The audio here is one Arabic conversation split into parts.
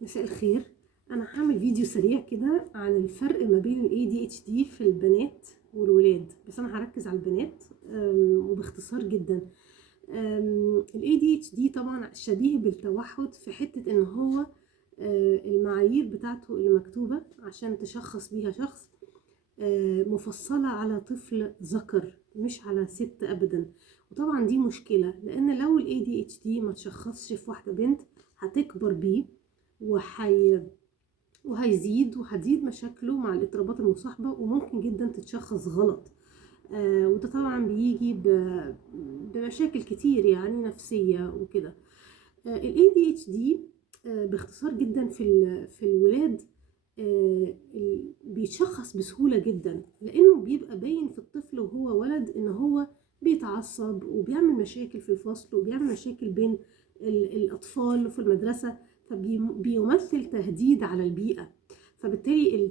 مساء الخير. انا هعمل فيديو سريع كده عن الفرق ما بين ال ADHD في البنات والولاد، بس انا هركز على البنات وباختصار جدا. ال ADHD طبعا شبيه بالتوحد في حتة ان هو المعايير بتاعته اللي مكتوبة عشان تشخص بيها شخص مفصلة على طفل ذكر مش على ست ابدا. وطبعا دي مشكلة، لان لو ال ADHD ما تشخصش في واحدة بنت هتكبر بيه وهيزيد وهتزيد مشاكله مع الاضطرابات المصاحبة، وممكن جدا تتشخص غلط. وده طبعا بيجي بمشاكل كتير يعني نفسية وكده. ال ADHD باختصار جدا في الولاد بيتشخص بسهولة جدا، لانه بيبقى باين في الطفل وهو ولد ان هو بيتعصب وبيعمل مشاكل في الفصل وبيعمل مشاكل بين الاطفال في المدرسة، فبيمثل تهديد على البيئة. فبالتالي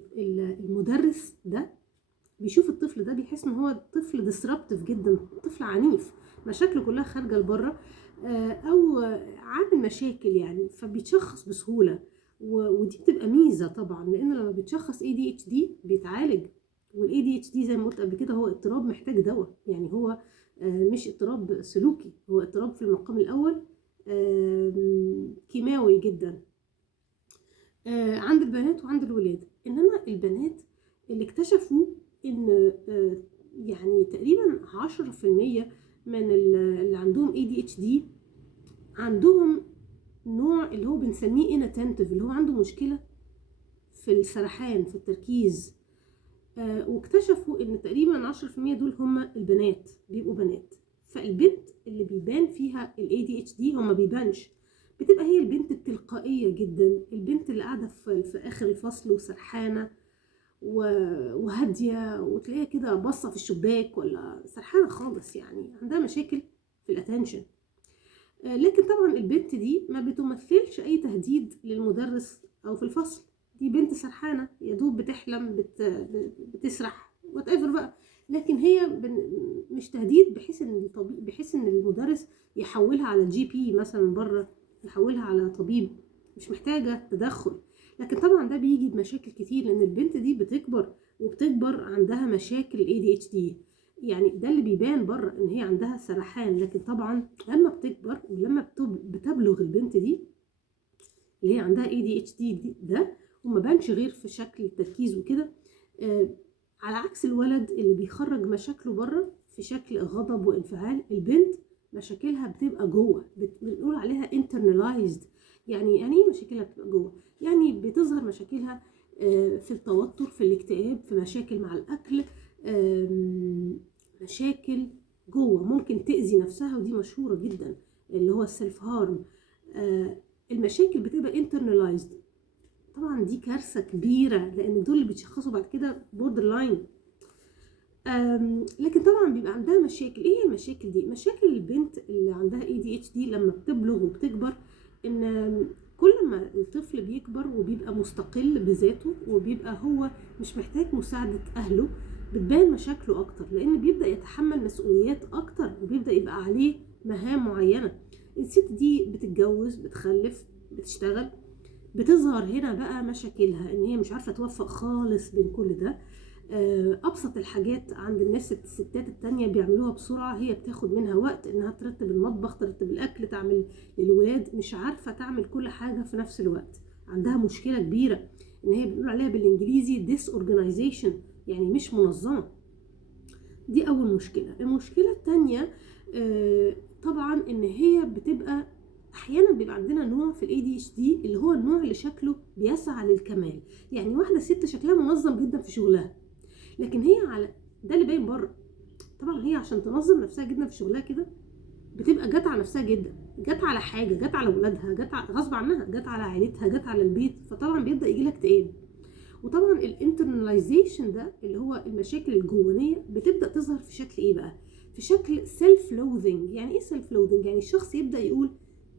المدرس ده بيشوف الطفل ده بيحس ان هو طفل ديسربتيف جدا، طفل عنيف، مشاكله كلها خارجه لبره او عامل مشاكل يعني، فبيتشخص بسهوله. ودي بتبقى ميزه طبعا، لان لما بيتشخص ADHD بيتعالج. وال ADHD زي ما قلت قبل كده هو اضطراب محتاج دواء، يعني هو مش اضطراب سلوكي، هو اضطراب في المقام الاول كيماوي جدا عند البنات وعند الولاد. انما البنات اللي اكتشفوا ان يعني تقريبا 10% من اللي عندهم ADHD عندهم نوع اللي هو بنسميه inattentive، اللي هو عنده مشكلة في السرحان في التركيز. واكتشفوا ان تقريبا 10% دول هم البنات، بيبقوا بنات. فالبنت اللي بيبان فيها ال ADHD هم بيبانش، بتبقى هي البنت التلقائية جدا، البنت اللي قاعدة في آخر الفصل وسرحانة وهادية، وتلاقيها كده باصة في الشباك ولا سرحانة خالص، يعني عندها مشاكل في الاتنشن. لكن طبعا البنت دي ما بتمثلش أي تهديد للمدرس أو في الفصل، دي بنت سرحانة يا دوب بتحلم بتسرح وات ايفر بقى، لكن هي مش تهديد بحيث ان المدرس يحولها على GP مثلا بره، يحولها على طبيب، مش محتاجة تدخل. لكن طبعا ده بيجي بمشاكل كتير، لان البنت دي بتكبر عندها مشاكل ADHD. يعني ده اللي بيبان بره ان هي عندها سرحان، لكن طبعا لما بتكبر ولما بتبلغ البنت دي اللي هي عندها ADHD ده، وما بانش غير في شكل التركيز وكده، على عكس الولد اللي بيخرج مشاكله بره في شكل غضب وانفعال، البنت مشاكلها بتبقى جوه، بنقول عليها internalized. يعني ايه مشاكلها بتبقى جوه؟ يعني بتظهر مشاكلها في التوتر، في الاكتئاب، في مشاكل مع الاكل، مشاكل جوه ممكن تأذي نفسها، ودي مشهورة جدا اللي هو السيلف هارم. المشاكل بتبقى internalized. طبعا دي كارثة كبيرة، لان دول اللي بيتشخصوا بعد كده بوردر لاين. لكن طبعا بيبقى عندها مشاكل. ايه المشاكل دي؟ مشاكل البنت اللي عندها ADHD لما بتبلغ وبتكبر، ان كل ما الطفل بيكبر وبيبقى مستقل بذاته وبيبقى هو مش محتاج مساعدة اهله، بتبان مشاكله اكتر، لان بيبدأ يتحمل مسؤوليات اكتر وبيبدأ يبقى عليه مهام معينة. الست دي بتتجوز، بتخلف، بتشتغل، بتظهر هنا بقى مشاكلها، ان هي مش عارفة توفق خالص بين كل ده. ابسط الحاجات عند الستات التانية بيعملوها بسرعة، هي بتاخد منها وقت انها ترتب المطبخ، ترتب الاكل، تعمل للولاد، مش عارفة تعمل كل حاجة في نفس الوقت. عندها مشكلة كبيرة ان هي بنقول عليها بالانجليزي disorganization، يعني مش منظمة. دي اول مشكلة. المشكلة التانية طبعا ان هي بتبقى احيانا بيبقى عندنا نوع في ADHD اللي هو النوع اللي شكله بيسعى للكمال. يعني واحدة ست شكلها منظم جدا في شغلها، لكن هي على ده اللي باين بره. طبعا هي عشان تنظم نفسها جدا في شغلها كده بتبقى جت على نفسها جدا، جت على حاجه، جت على اولادها، غصب عنها، جت على عيلتها، جت على البيت، فطبعا بيبدا يجي لها اكتئاب. وطبعا الانترناليزيشن ده اللي هو المشاكل الجوانيه بتبدا تظهر في شكل ايه بقى؟ في شكل سيلف لوذنج. يعني ايه سيلف لوذنج؟ يعني الشخص يبدا يقول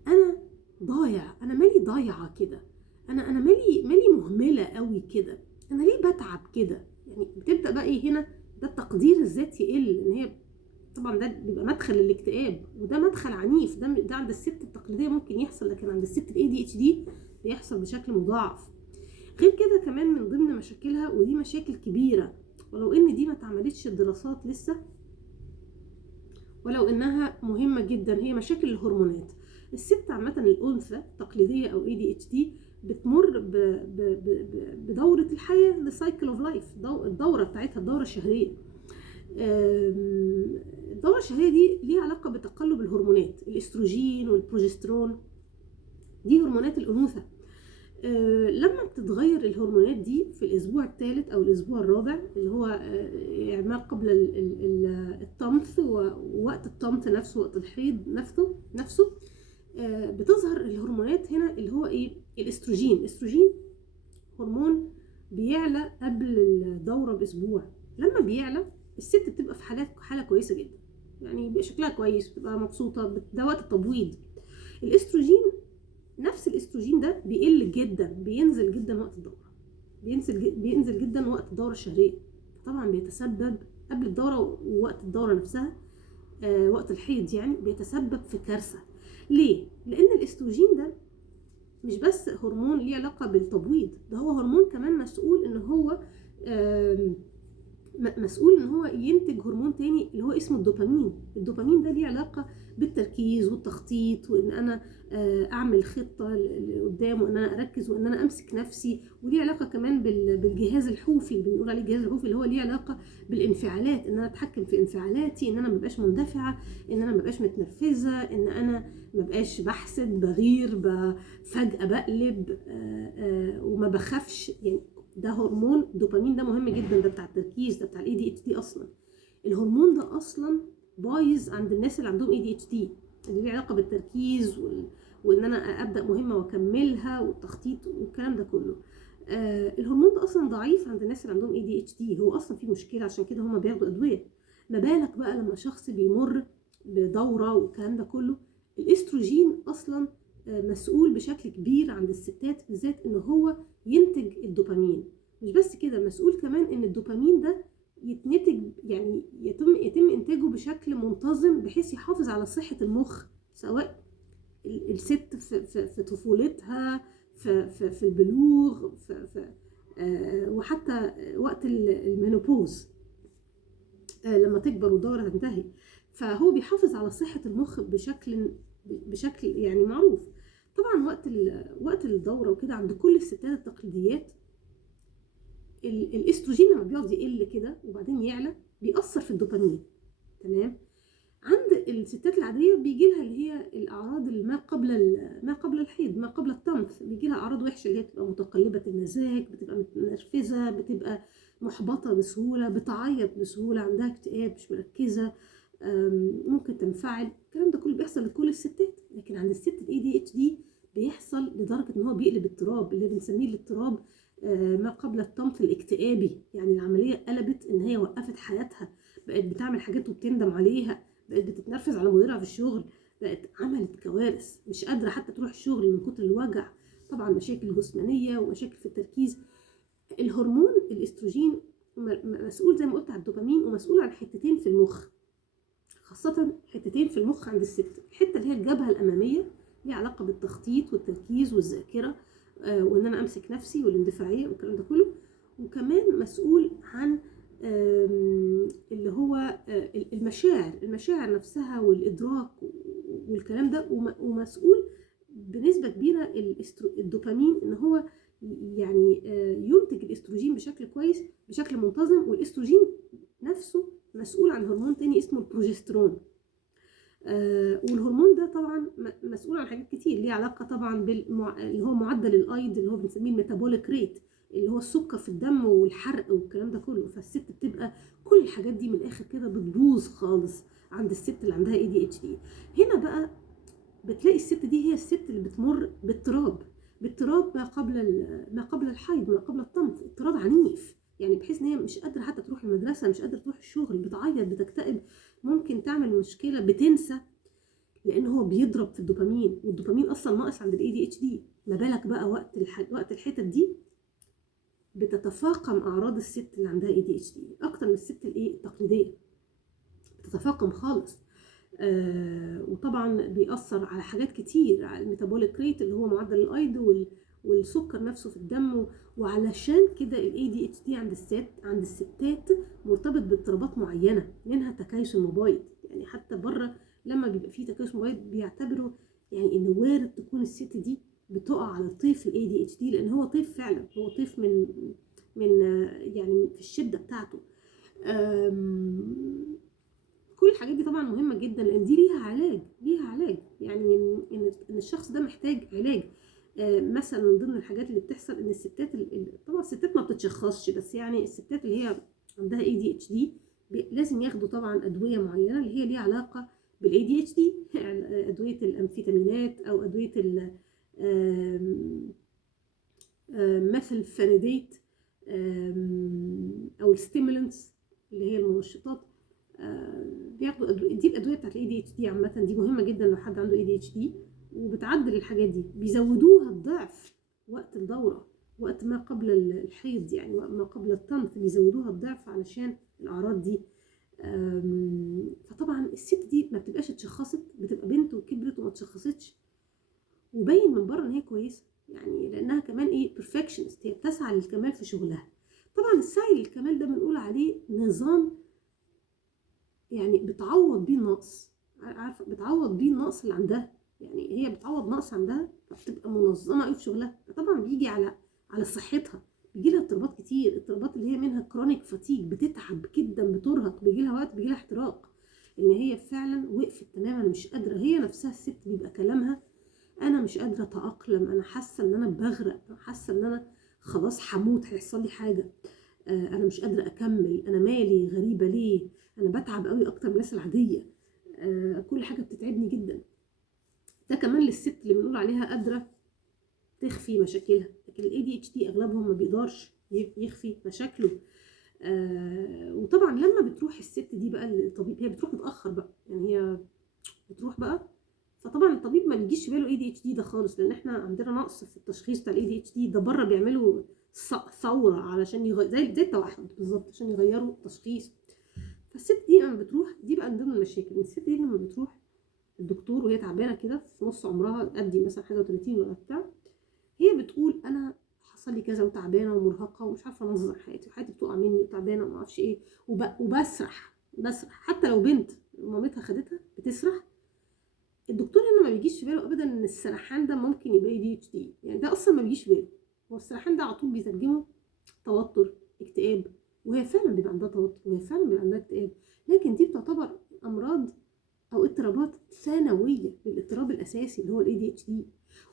انا ضايع، انا مالي ضايعه كده، انا مالي مهمله قوي كده، انا ليه بتعب كده؟ يعني بتبدا بقى ايه هنا؟ ده التقدير الذاتي يقل، ان هي طبعا ده بيبقى مدخل للاكتئاب، وده مدخل عنيف. ده عند الست التقليديه ممكن يحصل، لكن عند الست ال ADHD بيحصل بشكل مضاعف. غير كده كمان من ضمن مشاكلها، ودي مشاكل كبيرة ولو ان دي ما اتعملتش الدراسات لسه، ولو انها مهمة جدا، هي مشاكل الهرمونات. الست عامة الأنثى التقليدية أو ADHD بتمر بدورة الحياة، السايكل اوف لايف، الدورة بتاعتها، الدورة الشهرية. الدورة الشهرية دي ليها علاقة بتقلب الهرمونات، الاستروجين والبروجسترون، دي هرمونات الأنوثة. لما بتتغير الهرمونات دي في الأسبوع الثالث أو الأسبوع الرابع، اللي هو يعني ما قبل الطمث ووقت الطمث نفسه، وقت الحيض نفسه بتظهر الهرمونات هنا اللي هو ايه؟ الاستروجين هرمون بيعلى قبل الدورة بأسبوع. لما بيعلى الست بتبقى في حالة كويسة جدا، يعني بيبقى شكلها كويس، بتبقى مبسوطة، ده وقت التبويض. الاستروجين، نفس الاستروجين ده بيقل جدا، بينزل جدا وقت الدورة، بينزل جدا وقت الدورة الشهرية. طبعا بيتسبب قبل الدورة ووقت الدورة نفسها، وقت الحيض يعني، بيتسبب في كارثة. ليه؟ لأن الاستروجين ده مش بس هرمون ليه علاقة بالتبويض، ده هو هرمون كمان مسؤول ان هو ينتج هرمون تاني اللي هو اسمه الدوبامين. الدوبامين ده ليه علاقة بالتركيز والتخطيط، وان انا اعمل خطة لقدام، وان انا اركز، وان انا امسك نفسي، وليه علاقة كمان بالجهاز الحوفي، بنقول عليه الجهاز الحوفي، اللي هو ليه علاقة بالانفعالات، ان انا اتحكم في انفعالاتي، ان انا مبقاش مندفعة، ان انا مبقاش متنرفزة، ان انا مبقاش بحسد، بغير، فجأة بقلب، وما بخافش. يعني ده هرمون الدوبامين ده مهم جدا، ده بتاع التركيز، ده بتاع الاي دي اتش دي. اصلا الهرمون ده اصلا بايظ عند الناس اللي عندهم اي دي اتش دي، اللي ليه علاقه بالتركيز وان انا ابدا مهمه واكملها والتخطيط والكلام ده كله. الهرمون ده اصلا ضعيف عند الناس اللي عندهم اي دي اتش دي، هو اصلا فيه مشكله، عشان كده هما بياخدوا ادويه. ما بالك بقى لما شخص بيمر بدوره والكلام ده كله. الاستروجين اصلا مسؤول بشكل كبير عند الستات بالذات ان هو ينتج الدوبامين. مش بس كده، مسؤول كمان ان الدوبامين ده يتنتج، يعني يتم انتاجه بشكل منتظم، بحيث يحافظ على صحة المخ، سواء الست في طفولتها، في البلوغ، وحتى وقت المينوبوز، لما تكبر والدورة تنتهي. فهو بيحافظ على صحة المخ بشكل يعني معروف. طبعا وقت الدورة وكده عند كل الستات التقليديات، الاستروجين لما بيقعد يقل كده وبعدين يعلى بيأثر في الدوبامين. تمام. عند الستات العاديه بيجي لها اللي هي الاعراض اللي ما قبل الحيض، ما قبل الطمث، بيجي لها اعراض وحشه، اللي هي بتبقى متقلبه المزاج، بتبقى متنرفزه، بتبقى محبطه بسهوله، بتعيط بسهوله، عندها اكتئاب، مش مركزه، ممكن تنفعل. الكلام ده كله بيحصل لكل الستات، لكن عند الست الاي دي اتش دي بيحصل لدرجه ان هو بيقلب اضطراب، اللي بنسميه الاضطراب ما قبل الطمث الاكتئابي. يعني العمليه قلبت ان هي وقفت حياتها، بقت بتعمل حاجات وبتندم عليها، بقت بتتنرفز على مديرها في الشغل، بقت عملت كوارث، مش قادره حتى تروح الشغل من كتر الوجع. طبعا مشاكل جسمانيه ومشاكل في التركيز. الهرمون الاستروجين مسؤول زي ما قلت عن الدوبامين، ومسؤول عن حتتين في المخ، خاصه حتتين في المخ عند الست. الحته اللي هي الجبهه الاماميه ليها علاقه بالتخطيط والتركيز والذاكره، وان انا امسك نفسي، والاندفاعيه والكلام ده كله. وكمان مسؤول عن اللي هو المشاعر نفسها والإدراك والكلام ده. ومسؤول بنسبة كبيرة الدوبامين ان هو يعني ينتج الاستروجين بشكل كويس، بشكل منتظم. والاستروجين نفسه مسؤول عن هرمون تاني اسمه البروجسترون. والهرمون ده طبعا مسؤول عن حاجات كتير، ليه علاقة طبعا اللي هو معدل الايض، اللي هو بنسميه الميتابوليك ريت، اللي هو السكر في الدم والحرق والكلام ده كله. فالست بتبقى كل الحاجات دي من الاخر كده بتبوظ خالص عند الست اللي عندها اي دي اتش دي. هنا بقى بتلاقي الست دي هي الست اللي بتمر باضطراب ما قبل الحيض، ما قبل الطمث، اضطراب عنيف، يعني بحيث ان هي مش قادره حتى تروح المدرسه، مش قادره تروح الشغل، بتعيط، بتكتئب، ممكن تعمل مشكله، بتنسى، لان هو بيضرب في الدوبامين، والدوبامين اصلا ناقص عند الاي دي اتش دي. ما بالك بقى وقت الحتت دي بتتفاقم اعراض الست اللي عندها اي دي اتش دي اكتر من الست التقليديه، بتتفاقم خالص. وطبعا بيأثر على حاجات كتير، على الميتابوليك ريت اللي هو معدل الايض، والسكر نفسه في الدم. وعلشان كده ال ADHD عند الستات مرتبط باضطرابات معينة، منها تكيس المبايض. يعني حتى بره لما بيبقى فيه تكيس مبايض بيعتبروا يعني ان وارد تكون الست دي بتقع على طيف ال ADHD، لان هو طيف فعلا، هو طيف من يعني في الشدة بتاعته. كل الحاجات دي طبعا مهمة جدا، لان دي ليها علاج يعني ان الشخص ده محتاج علاج. مثلا من ضمن الحاجات اللي بتحصل ان الستات طبعا الستات ما بتتشخصش، بس يعني الستات اللي هي عندها ADHD لازم ياخدوا طبعا ادوية معينة اللي هي ليها علاقة بال ADHD، يعني ادوية الامفيتامينات او ادوية مثل فانيديت او الستيمولنتس اللي هي المنشطات. بياخدوا دي الادويه بتاعت الاي دي اتش دي عامه، دي مهمه جدا لو حد عنده اي دي اتش دي، وبتعدل الحاجات دي، بيزودوها الضعف وقت الدوره، وقت ما قبل الحيض، يعني وقت ما قبل الطمث بيزودوها الضعف علشان الاعراض دي. فطبعا الست دي ما بتبقاش اتشخصت، بتبقى بنت وكبرت وما اتشخصتش، وباين من بره ان هي كويسه، يعني لانها كمان ايه بيرفكشنست، هي بتسعى للكمال في شغلها. طبعا السعي للكمال ده بنقول عليه نظام، يعني بتعوض بيه النقص، عارفه بتعوض بيه النقص اللي عندها، يعني هي بتعوض نقص عندها فبتبقى منظمه قوي في شغلها. فطبعا بيجي على صحتها، بيجي لها اضطرابات كتير، اضطرابات اللي هي منها كرونيك فاتيج، بتتعب جدا، بترهق، بيجي لها وقت بيجي لها احتراق، ان هي فعلا وقفت تماما مش قادره. هي نفسها الست بيبقى كلامها انا مش قادره اتاقلم، انا حاسه ان انا بغرق، انا حاسه ان انا خلاص هموت، هيحصل لي حاجه، انا مش قادره اكمل، انا مالي غريبه ليه، انا بتعب قوي اكتر من الناس العاديه، كل حاجه بتتعبني جدا. ده كمان للست اللي بنقول عليها قادره تخفي مشاكلها، لكن الاي دي اتش دي اغلبهم ما بيقدرش يخفي مشاكله. وطبعا لما بتروح الست دي بقى للطبيب، هي بتروح متاخر بقى، يعني هي بتروح بقى، فطبعا الطبيب ما بيجيش في باله اي دي اتش دي ده خالص، لان احنا عندنا نقص في التشخيص بتاع الاي دي اتش دي ده. بره بيعملوا ثوره علشان زي التوحد بالظبط، عشان يغيروا التشخيص. فالست دي لما بتروح، دي بقى من ضمن المشاكل، الست دي لما بتروح الدكتور وهي تعبانه كده في نص عمرها، قدي مثلا حاجه 30 ولا بتاع، هي بتقول انا حصل لي كذا وتعبانه ومرهقه ومش عارفه انظم حياتي، وحياتي بتقع مني وتعبانه وما اعرفش ايه، وبسرح حتى لو بنت مامتها خدتها بتسرح. الدكتور هنا ما بيجيش في باله ابدا ان السرحان ده ممكن يبقى اي دي اتش دي، يعني ده اصلا ما بيجيش في باله. هو السرحان ده على طول بيترجمه توتر، اكتئاب، وهي فعلا بيبقى عندها توتر، وهي فعلا بيبقى عندها اكتئاب، لكن دي بتعتبر امراض او اضطرابات ثانويه للاضطراب الاساسي اللي هو الاي دي اتش دي.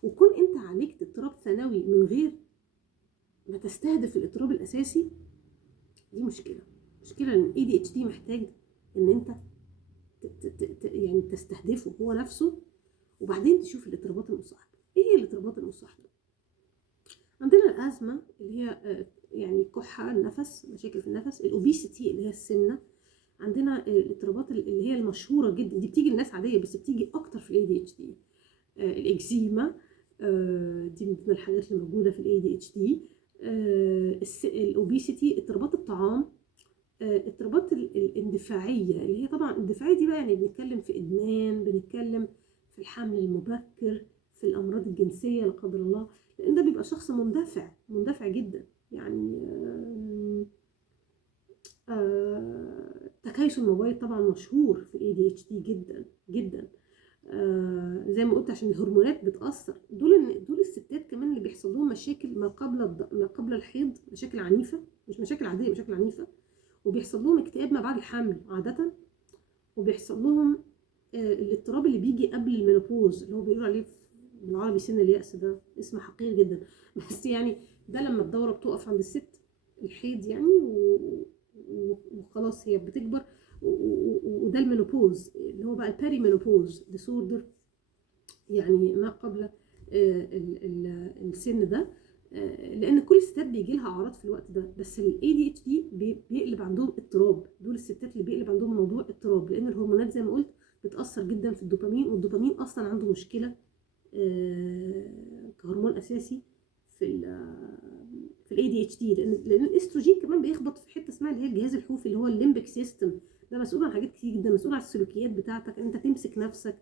وكون انت عالجت اضطراب ثانوي من غير ما تستهدف الاضطراب الاساسي، دي مشكله ان الاي دي اتش دي محتاج ان انت يعني تستهدفه هو نفسه، وبعدين تشوف الاضطرابات المصاحبه. ايه هي الاضطرابات المصاحبه؟ عندنا الازمه اللي هي يعني كحه النفس، مشاكل في النفس، الاوبيسيتي اللي هي السمنه، عندنا الاضطرابات اللي هي المشهوره جدا دي بتيجي لناس عاديه بس بتيجي اكتر في الاي دي اتش دي، الاكزيما، دي من ضمن الحاجات اللي موجوده في الاي دي اتش دي، الاوبيسيتي، اضطرابات الطعام، اضطرابات الاندفاعيه اللي هي طبعا الاندفاعيه دي بقى يعني بنتكلم في ادمان، بنتكلم في الحمل المبكر، في الامراض الجنسيه لا قدر الله، لان ده بيبقى شخص مندفع جدا. يعني تكيس الموبايل طبعا مشهور في الاي دي اتش دي جدا جدا. زي ما قلت عشان الهرمونات بتاثر، دول الستات كمان اللي بيحصل لهم مشاكل ما قبل الحيض، مشاكل عنيفه، مش مشاكل عاديه، مشاكل عنيفه، وبيحصل لهم اكتئاب ما بعد الحمل عاده، وبيحصل لهم الاضطراب اللي بيجي قبل المينوبوز اللي هو بيقولوا عليه بالعربي سن اليأس، ده اسم حقير جدا بس يعني ده لما الدوره بتقف عند الست، الحيض يعني، وخلاص هي بتكبر، وده المينوبوز اللي هو بقى البيري مينوبوز ديسوردر، يعني ما قبل السن ده، لان كل الستات بيجي لها اعراض في الوقت ده، بس الاي دي اتش دي بيقلب عندهم اضطراب، دول الستات اللي بيقلب عندهم موضوع اضطراب، لان الهرمونات زي ما قلت بتاثر جدا في الدوبامين، والدوبامين اصلا عنده مشكله كهرمون اساسي في الاي دي اتش دي، لان الاستروجين كمان بيخبط في حته اسمها اللي هي الجهاز الحوفي اللي هو الليمبك سيستم، ده مسؤول عن حاجات كتير جدا، مسؤول عن السلوكيات بتاعتك، ان انت تمسك نفسك،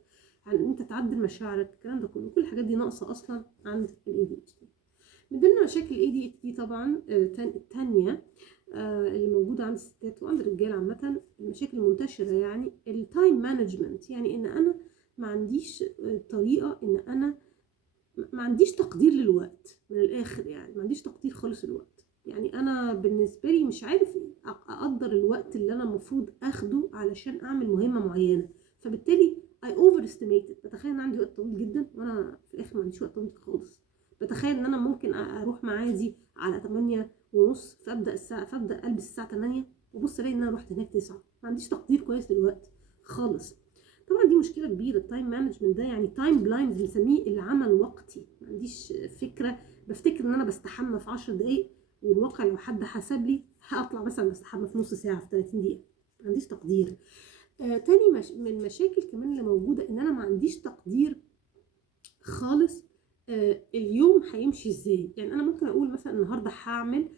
عن ان انت تعدل مشاعرك، الكلام ده كل الحاجات دي ناقصه اصلا عند الاي دي اتش دي. من ضمن مشاكل الاي دي اتش دي طبعا التانية اللي موجوده عند الستات وعند الرجال عامه، المشاكل المنتشره يعني التايم مانجمنت، يعني ان انا ما عنديش طريقه، ان انا ما عنديش تقدير للوقت من الاخر، يعني ما عنديش تقدير خالص للوقت. يعني انا بالنسبه لي مش عارف اقدر الوقت اللي انا المفروض اخده علشان اعمل مهمه معينه، فبالتالي I overestimated، بتخيل ان عندي وقت طويل جدا وانا في الاخر ما عنديش وقت طويل خالص. بتخيل ان انا ممكن اروح معادي على 8:30 فابدا البس الساعه 8 وبص الاقي ان انا رحت هناك 9. ما عنديش تقدير كويس للوقت خالص. طبعا دي مشكله كبيره. التايم مانجمنت ده يعني تايم بلايند بنسميه، العمل وقتي. ما عنديش فكره، بفتكر ان انا بستحمى في 10 دقائق، والواقع لو حد حسب لي هطلع مثلا بستحمى في نص ساعه، في 30 دقيقه. ما عنديش تقدير. تاني من المشاكل كمان اللي موجوده ان انا ما عنديش تقدير خالص اليوم هيمشي ازاي. يعني انا ممكن اقول مثلا النهارده هعمل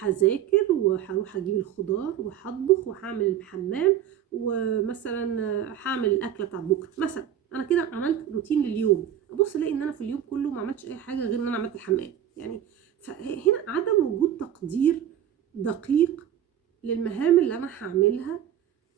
هذاكر وهروح اجيب الخضار وهطبخ وهعمل الحمام ومثلا هعمل الاكله بتاعت بكره مثلا. انا كده عملت روتين لليوم، ابص الاقي ان انا في اليوم كله ما عملتش اي حاجه غير ان انا عملت الحمام. يعني فهنا عدم وجود تقدير دقيق للمهام اللي انا هعملها،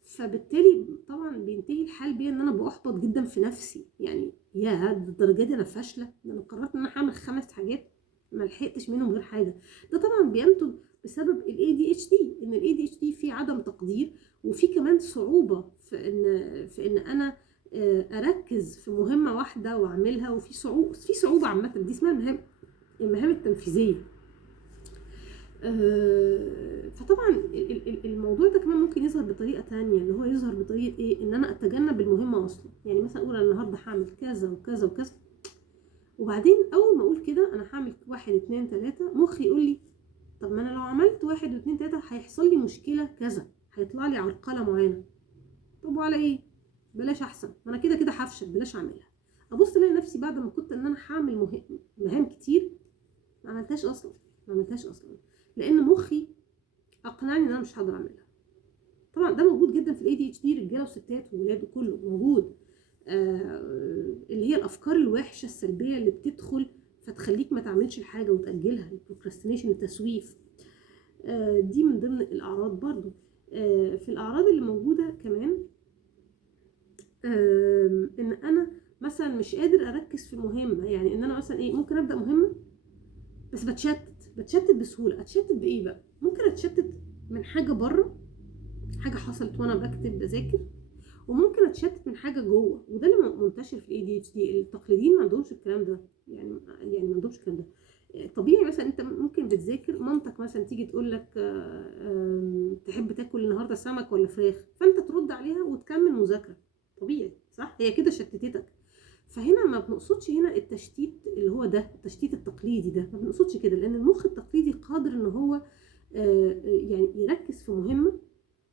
فبالتالي طبعا بينتهي الحال بيا ان انا باحبط جدا في نفسي. يعني يا الدرجه دي انا فاشله، ده انا قررت ان انا هعمل 5 حاجات ما لحقتش منهم غير حاجه. ده طبعا بينتج بسبب الاي دي اتش دي، ان الاي دي اتش دي فيه عدم تقدير، وفي كمان صعوبه في ان انا اركز في مهمه واحده واعملها، وفي صعوبه عامه. دي اسمها المهام التنفيذيه. فطبعا الموضوع ده كمان ممكن يظهر بطريقه تانية، اللي هو يظهر بطريقه ايه، ان انا اتجنب المهمه اصلا. يعني مثلا اقول انا النهارده هعمل كذا وكذا وكذا، وبعدين اول ما اقول كده انا هعمل 1 2 3، مخي يقول لي طب ما انا لو عملت 1 2 3 هيحصل لي مشكله كذا، هيطلع لي عرقله معينه. طب وعلى ايه؟ بلاش احسن، ما انا كده كده هفشل، بلاش اعملها. ابص الاقي نفسي بعد ما كنت ان انا هعمل مهام كتير ما عملتهاش اصلا. لان مخي اقنعني ان انا مش هقدر اعملها. طبعا ده موجود جدا في الاي دي اتش دي، رجاله وستات وولاد وكله موجود. اللي هي الافكار الوحشه السلبيه اللي بتدخل فتخليك ما تعملش الحاجه وتاجلها، البروكراستينيشن، التسويف. دي من ضمن الاعراض برضو. في الاعراض اللي موجوده كمان ان انا مثلا مش قادر اركز في مهمه. يعني ان انا مثلا ايه، ممكن ابدا مهمه بس بتشتت بسهوله. اتشتت بايه بقى؟ ممكن اتشتت من حاجه بره، حاجه حصلت وانا بكتب بذاكر، وممكن اتشتت من حاجه جوه. وده اللي منتشر في الاي دي اتش دي. التقليديين ما عندهمش الكلام ده، يعني ما عندهمش الكلام ده. طبيعي مثلا انت ممكن بتذاكر، مامتك مثلا تيجي تقول لك تحب تاكل النهارده سمك ولا فراخ، فانت ترد عليها وتكمل مذاكره. طبيعي صح؟ هي كده شتتتك. فهنا ما بنقصدش هنا التشتيت اللي هو ده التشتيت التقليدي، ده ما بنقصدش كده، لان المخ التقليدي قادر ان هو يعني يركز في مهمه،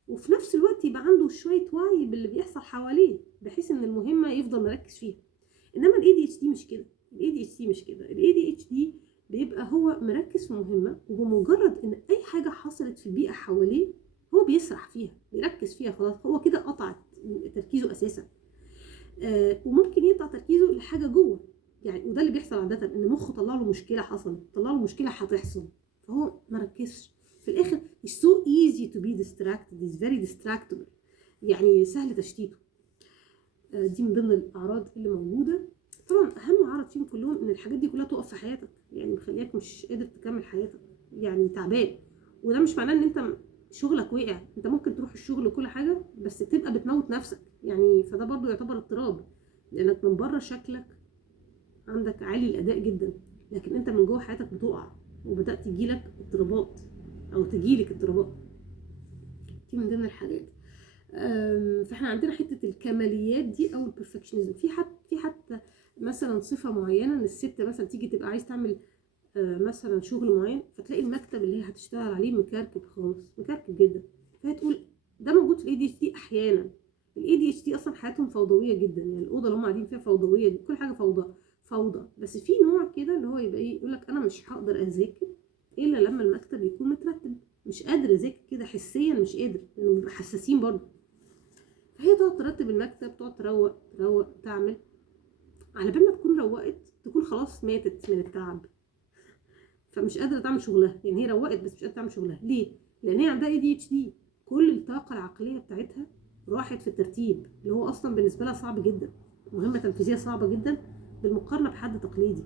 وفي نفس الوقت يبقى عنده شويه وعي باللي بيحصل حواليه، بحيث ان المهمه يفضل مركز فيها. انما الاي دي اتش دي مش كده. الاي دي اتش دي بيبقى هو مركز في مهمه، وبمجرد ان اي حاجه حصلت في البيئه حواليه هو بيسرح فيها، بيركز فيها، خلاص هو كده قطع تركيزه اساسا. وممكن يقطع تركيزه لحاجه جوه. يعني وده اللي بيحصل عاده، ان مخه طلع له مشكله حصلت، طلع له مشكله هتحصل، فهو مركزش في الاخر. it's so easy to be distracted, it's very distractible، يعني سهل تشتيته. دي من ضمن الاعراض اللي موجوده. طبعا اهم عرض فيهم كلهم ان الحاجات دي كلها تقف في حياتك، يعني مخليك مش قادر تكمل حياتك، يعني تعبان. وده مش معناه ان انت شغلك وقع، انت ممكن تروح الشغل وكل حاجه بس تبقى بتموت نفسك، يعني فده برضو يعتبر اضطراب، لانك من بره شكلك عندك عالي الاداء جدا، لكن انت من جوه حياتك بتقع، وبدات تجيلك اضطرابات او تجيلك اضطرابات. دي من ضمن الحاجات. فاحنا عندنا حته الكماليات دي او البرفكشنزم. في حتى مثلا صفه معينه، ان الست مثلا تيجي تبقى عايز تعمل مثلا شغل معين، فتلاقي المكتب اللي هي هتشتغل عليه مكركب خالص، مكركب جدا، فهي تقول ده موجود في الاي دي اتش دي احيانا. الاي دي اتش دي اصلا حياتهم فوضويه جدا، يعني الاوضه اللي هم قاعدين فيها فوضويه، كل حاجه فوضى. بس في نوع كده اللي هو يبقى ايه، يقول لك انا مش هقدر اذاكر الا لما المكتب يكون مترتب، مش قادر اذاكر كده حسيا، مش قادر، لانه بيبقى حساسين برضه. فهي تقعد ترتب المكتب، تقعد تروق تعمل، على بال ما تكون روقت تكون خلاص ماتت من التعب. فمش قادره تعمل شغلها. يعني هي روقت بس مش قادره تعمل شغلها. ليه؟ لان هي عندها ADHD. كل الطاقه العقليه بتاعتها راحت في الترتيب اللي هو اصلا بالنسبه لها صعب جدا، مهمه تنفيذيه صعبه جدا بالمقارنه بحد تقليدي.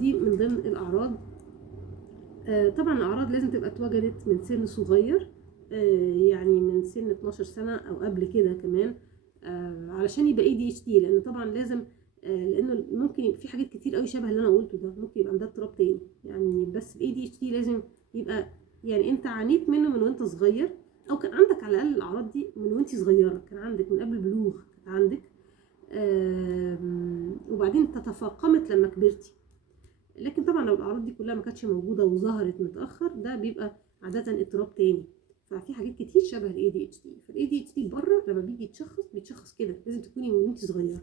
دي من ضمن الاعراض. طبعا الاعراض لازم تبقى اتوجدت من سن صغير، يعني من سن 12 سنه او قبل كده كمان، علشان يبقى ADHD. لان طبعا لازم، لانه ممكن يبقى في حاجات كتير قوي شبه اللي انا قلته ده، ممكن يبقى عندها اضطراب تاني يعني. بس ال ADHD لازم يبقى يعني انت عانيت منه من وانت صغير، او كان عندك على الاقل الاعراض دي من وانت صغيره، كان عندك من قبل البلوغ كانت عندك، وبعدين تتفاقمت لما كبرتي. لكن طبعا لو الاعراض دي كلها ما كانتش موجوده وظهرت متاخر، ده بيبقى عاده اضطراب تاني. ففي حاجات كتير شبه ال ADHD. فال ADHD بره لما بيجي بيتشخص كده، لازم تكوني من وانت صغيره.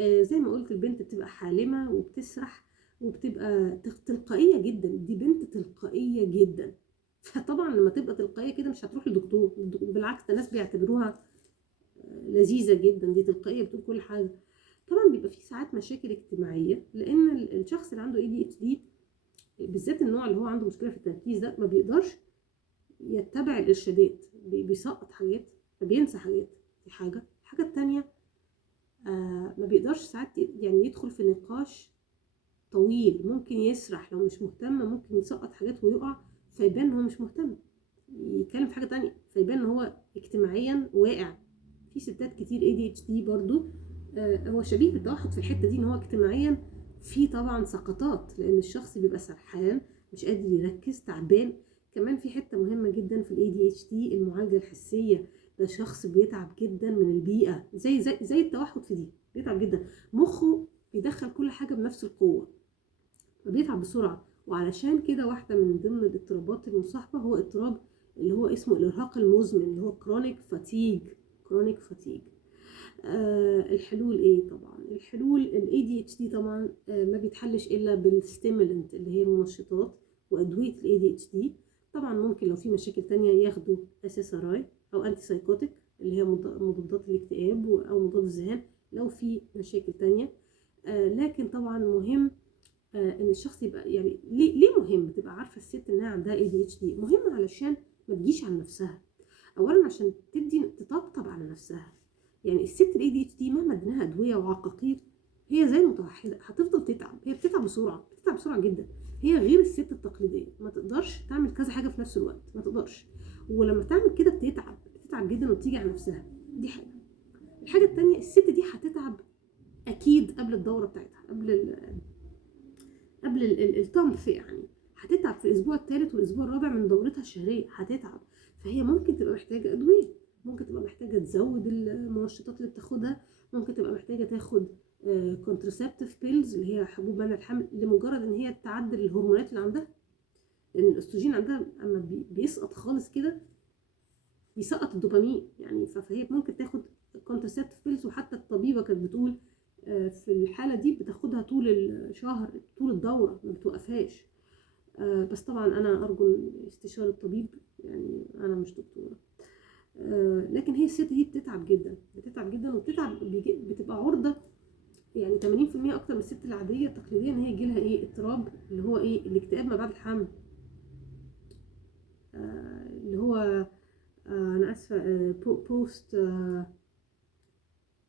زي ما قلت البنت بتبقى حالمه وبتسرح وبتبقى تلقائيه جدا. دي بنت تلقائيه جدا. فطبعا لما تبقى تلقائيه كده مش هتروح لدكتور، بالعكس ده الناس بيعتبروها لذيذه جدا، دي تلقائيه بتقول كل حاجه. طبعا بيبقى في ساعات مشاكل اجتماعيه، لان الشخص اللي عنده ADHD بالذات النوع اللي هو عنده مشكله في التركيز ده ما بيقدرش يتبع الارشادات، بيسقط حاجات، فبينسى حاجات. دي الحاجه التانيه، ما بيقدرش ساعات يعني يدخل في نقاش طويل، ممكن يسرح لو مش مهتم، ممكن يسقط حاجات ويقع فيبان هو مش مهتم، يتكلم في حاجه تانية فيبان هو اجتماعيا واقع. في ستات كتير ADHD برضو هو شبيه بالتوحد في الحته دي، ان هو اجتماعيا في طبعا سقطات، لان الشخص بيبقى سرحان مش قادر يركز تعبان. كمان في حته مهمه جدا في ADHD، المعالجه الحسيه. ده شخص بيتعب جدا من البيئه، زي التوحد في دي، بيتعب جدا. مخه بيدخل كل حاجه بنفس القوه فبيتعب بسرعه. وعلشان كده واحده من ضمن الاضطرابات المصاحبه هو اضطراب اللي هو اسمه الارهاق المزمن، اللي هو كرونيك فاتيج. الحلول ايه؟ طبعا الحلول ال ADHD طبعا ما بيتحلش الا بالستيمولنت اللي هي المنشطات وادويه ال ADHD. طبعا ممكن لو في مشاكل تانية ياخدوا SSRI او انتي سايكوتيك اللي هي مضادات الاكتئاب او مضاد الذهان لو في مشاكل تانية. لكن طبعا مهم ان الشخص يبقى يعني ليه مهم تبقى عارفه الست انها عندها ADHD؟ مهم علشان ما تجيش على نفسها. اولا عشان تطبطب على نفسها. يعني الست ال ADHD مهما اديناها ادويه وعقاقير هي زي المتوحده هتفضل تتعب. هي بتتعب بسرعه جدا. هي غير الست التقليديه، ما تقدرش تعمل كذا حاجه في نفس الوقت، ما تقدرش. ولما تعمل كده بتتعب جدا وبتيجي على نفسها. دي حاجه. الحاجه التانية، الست دي هتتعب اكيد قبل الدوره بتاعتها، قبل الطمث يعني. هتتعب في الاسبوع الثالث والاسبوع الرابع من دورتها الشهريه، هتتعب. فهي ممكن تبقى محتاجه ادويه، ممكن تبقى محتاجه تزود المنشطات اللي بتاخدها، ممكن تبقى محتاجه تاخد كونتراسبتيف بيلز اللي هي حبوب منع الحمل، لمجرد ان هي تعدل الهرمونات اللي عندها. لان الاستروجين عندها اما بيسقط خالص كده بيسقط الدوبامين يعني. فهي ممكن تاخد كونتراسبتيف بيلز. وحتى الطبيبه كانت بتقول في الحالة دي بتاخدها طول الشهر، طول الدورة، ما بتوقفهاش. بس طبعا أنا أرجو استشارة الطبيب، يعني أنا مش دكتورة. لكن هي الست دي بتتعب جدا بتبقى عرضة يعني 80% أكتر من الست العادية التقليدية إن هي يجيلها إيه؟ اضطراب اللي هو إيه؟ الاكتئاب ما بعد الحمل. اللي هو أنا آسفة،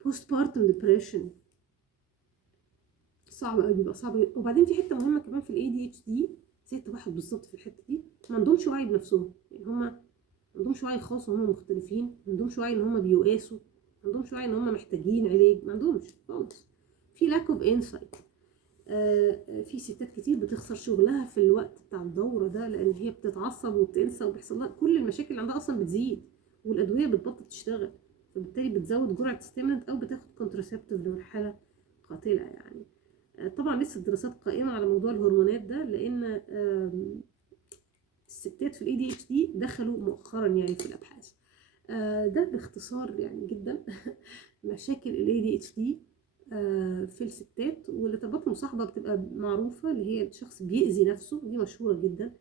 بوست بارتم ديبريشن. صعب قوي، بيبقى صعب قوي. وبعدين في حته مهمه كمان في ال ADHD زي التوحد بالظبط في الحته دي، ما عندهمش وعي بنفسهم. يعني هم ما عندهمش وعي خاص وهم مختلفين، ما عندهمش وعي ان هم بيقاسوا، ما عندهمش وعي ان هم محتاجين علاج، ما عندهمش خالص. في lack of insight. في ستات كتير بتخسر شغلها في الوقت بتاع الدوره ده، لان هي بتتعصب وبتنسى وبيحصل لها كل المشاكل اللي عندها اصلا بتزيد، والادويه بتبطل تشتغل، فبالتالي بتزود جرعه ستيمولنت او بتاخد كونتراسبتيف لو الحاله قاتله يعني. طبعا لسه الدراسات قائمه على موضوع الهرمونات ده، لان الستات في ال ADHD دخلوا مؤخرا يعني في الابحاث. ده باختصار يعني جدا مشاكل ال ADHD في الستات. والارتباطات المصاحبه بتبقى معروفه، اللي هي الشخص بيأذي نفسه، دي مشهوره جدا.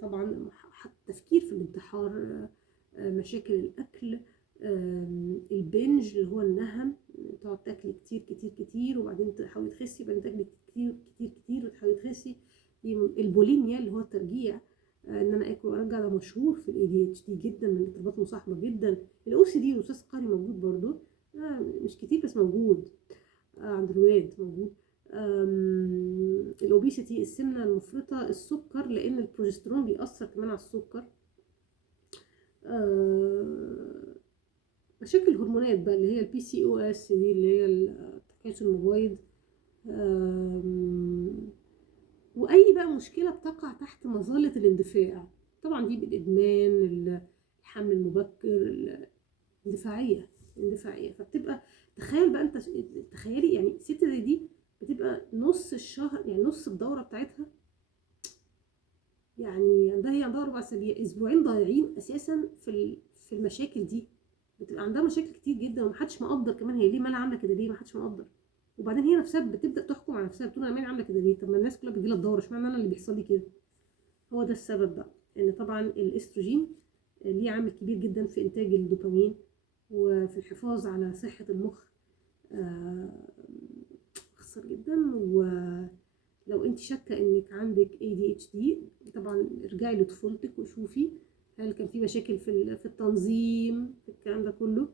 طبعا التفكير في الانتحار، مشاكل الاكل، البنج اللي هو تقعد تاكلي كتير وبعدين تحاولي تخسي، وبعدين تاكلي كتير وتحاولي تخسي. ADHD جدا، من الاضطرابات المصاحبه جدا. الOCD الوسواس القهري موجود برضو، مش كتير بس موجود، عند الولاد موجود. الأوبيسيتي، السمنه المفرطه، السكر، لان البروجسترون بيأثر كمان على السكر. مشاكل الهرمونات بقى اللي هي PCOS دي، اللي هي التكيس المبيض. واي بقى مشكله بتقع تحت مظله الاندفاع، طبعا دي بالادمان، الحمل المبكر، الاندفاعيه. فبتبقى، تخيل بقى انت، تخيلي يعني ست زي دي بتبقى نص الشهر، يعني نص الدوره بتاعتها، يعني عندها 4 اسابيع، اسبوعين ضايعين اساسا في المشاكل دي. بتبقى عندها مشاكل كتير جدا، ومحدش مقدر كمان هي ليه مالها عامله كده، ليه محدش مقدر. وبعدين هي نفسها بتبدا تحكم على نفسها، بتقول انا مالي عامله كده ليه؟ طب ما الناس كلها بتجيلها الدوره، اشمعنى انا اللي بيحصل لي كده؟ هو ده السبب بقى، ان طبعا الاستروجين ليه عامل كبير جدا في انتاج الدوبامين وفي الحفاظ على صحه المخ. خطر جدا. ولو انت شاكه انك عندك ADHD، طبعا ارجعي لطفولتك وشوفي هل كان في مشاكل في التنظيم، في الكلام ده كله،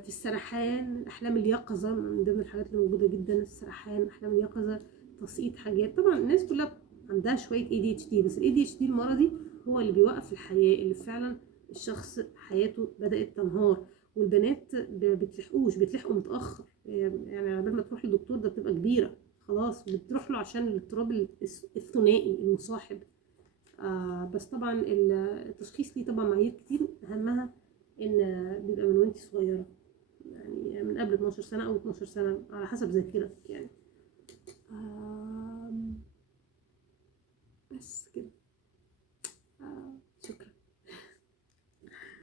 في السرحان، احلام اليقظه من ضمن الحاجات اللي موجوده جدا، السرحان، احلام اليقظه، تسقيط حاجات. طبعا الناس كلها عندها شويه ADHD، بس ADHD المرضي هو اللي بيوقف الحياه، اللي فعلا الشخص حياته بدات تنهار. والبنات بتلحقوا متاخر، يعني على بال ما تروح للدكتور ده بتبقى كبيره خلاص، بتروح له عشان الاضطراب الثنائي المصاحب. بس طبعا التشخيص ليه طبعا معايير كتير، اهمها ان بيبقى من وانت صغيره، يعني من قبل 12 سنه او 12 سنه على حسب ذاكرتك يعني.